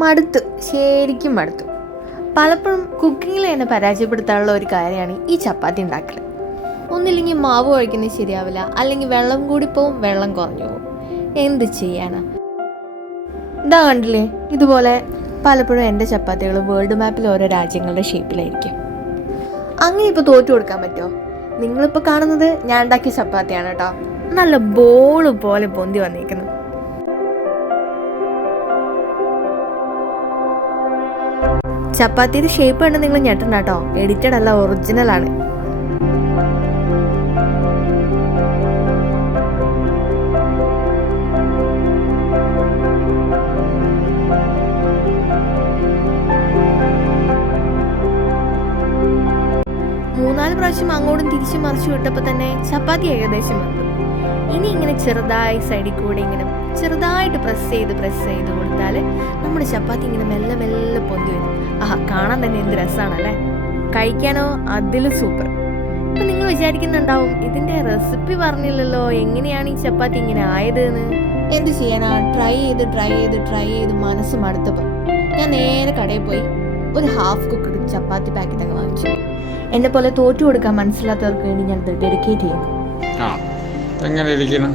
മടുത്തു, ശരിക്കും മടുത്തു. പലപ്പോഴും കുക്കിങ്ങിൽ എന്നെ പരാജയപ്പെടുത്താനുള്ള ഒരു കാര്യമാണ് ഈ ചപ്പാത്തി ഉണ്ടാക്കൽ. ഒന്നില്ലെങ്കിൽ മാവ് കുഴക്കുന്നത് ശരിയാവില്ല, അല്ലെങ്കിൽ വെള്ളം കൂടി പോവും, വെള്ളം കുറഞ്ഞു പോവും. എന്ത് ചെയ്യാനാ? ഇതാ കണ്ടില്ലേ, ഇതുപോലെ പലപ്പോഴും എൻ്റെ ചപ്പാത്തികൾ വേൾഡ് മാപ്പിൽ ഓരോ രാജ്യങ്ങളുടെ ഷേപ്പിലായിരിക്കും. അങ്ങനെ ഇപ്പോൾ തോറ്റു കൊടുക്കാൻ പറ്റുമോ? നിങ്ങളിപ്പോൾ കാണുന്നത് ഞാൻ ഉണ്ടാക്കിയ ചപ്പാത്തിയാണ് കേട്ടോ. നല്ല ബോള് പോലെ പൊന്തി വന്നിരിക്കുന്നു. ചപ്പാത്തിയുടെ ഷേപ്പ് കണ്ട് നിങ്ങൾ ഞെട്ടണ്ട കേട്ടോ, എഡിറ്റഡ് അല്ല, ഒറിജിനൽ ആണ്. മൂന്നാല് പ്രാവശ്യം അങ്ങോട്ടും തിരിച്ചും മറിച്ചു വിട്ടപ്പോൾ തന്നെ ചപ്പാത്തി ഏകദേശം വന്നു. ഇനി ഇങ്ങനെ ചെറുതായി സൈഡിൽ കൂടെ ഇങ്ങനെ ചെറുതായിട്ട് പ്രസ് ചെയ്ത് കൊടുത്താൽ നമ്മുടെ ചപ്പാത്തി ഇങ്ങനെ മെല്ലെ മെല്ലെ പൊന്തി വരും. കാണാൻ തന്നെ എന്ത് രസമാണല്ലേ, കഴിക്കാനോ അതിലും സൂപ്പർ. അപ്പം നിങ്ങൾ വിചാരിക്കുന്നുണ്ടാവും, ഇതിൻ്റെ റെസിപ്പി പറഞ്ഞില്ലല്ലോ, എങ്ങനെയാണ് ഈ ചപ്പാത്തി ഇങ്ങനെ ആയതെന്ന്. എന്ത് ചെയ്യാനാ, ട്രൈ ചെയ്ത് മനസ്സ് മടുത്തപ്പോൾ ഞാൻ നേരെ കടയിൽ പോയി ഒരു ഹാഫ് കുക്ക്ഡ് ചപ്പാത്തി പാക്കറ്റ് അങ്ങ് വാങ്ങിച്ചു. എന്നെ പോലെ തോറ്റു കൊടുക്കാൻ മനസ്സിലാത്തവർക്ക് വേണ്ടി ഞാൻ ഡെഡിക്കേറ്റ് ചെയ്യും. എങ്ങനെ ഇരിക്കണം?